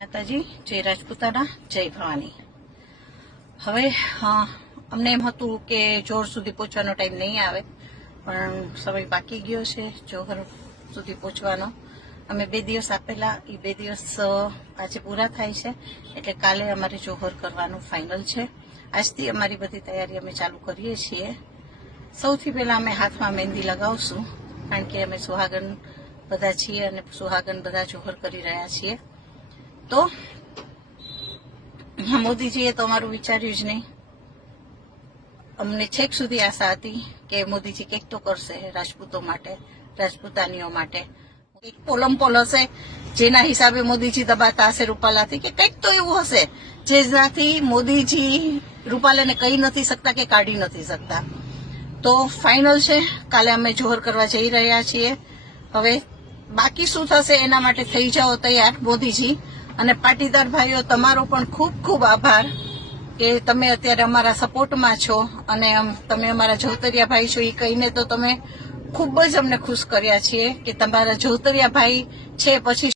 માતાજી, જય રાજપૂતાના, જય ભવાની। હવે અમને એમ હતું કે જોર સુધી પહોંચવાનો ટાઈમ નહીં આવે, પણ સમય બાકી ગયો છે જોહર સુધી પહોંચવાનો। અમે 2 દિવસ આપેલા, એ 2 દિવસ આજે પૂરા થાય છે, એટલે કાલે અમારે જોહર કરવાનું ફાઇનલ છે। આજથી અમારી બધી તૈયારી અમે ચાલુ કરીએ છીએ। સૌથી પહેલા અમે હાથમાં મહેંદી લગાવશું, કારણ કે અમે સુહાગન બધા છીએ અને સુહાગન બધા જોહર કરી રહ્યા છીએ। તો મોદીજીએ તો અમારું વિચાર્યું જ નહીં। અમને છેક સુધી આશા હતી કે મોદીજી કંઈક તો કરશે રાજપૂતો માટે, રાજપૂતાનીઓ માટે। એક પોલમપોલ હશે જેના હિસાબે મોદીજી દબાતા હશે રૂપાલાથી, કે કંઈક તો એવું હશે જેનાથી મોદીજી રૂપાલાને કહી નથી શકતા કે કાઢી નથી શકતા। તો ફાઇનલ છે, કાલે અમે જોહર કરવા જઈ રહ્યા છીએ। હવે બાકી શું થશે એના માટે થઈ જાઓ તૈયાર મોદીજી અને પાટીદાર ભાઈઓ, તમારો પણ ખૂબ ખૂબ આભાર કે તમે અત્યારે અમારા સપોર્ટમાં છો અને તમે અમારા જવતરિયા ભાઈ છો। એ કહીને તો તમે ખૂબ જ અમને ખુશ કર્યા છીએ કે તમારા જવતરિયા ભાઈ છે, પછી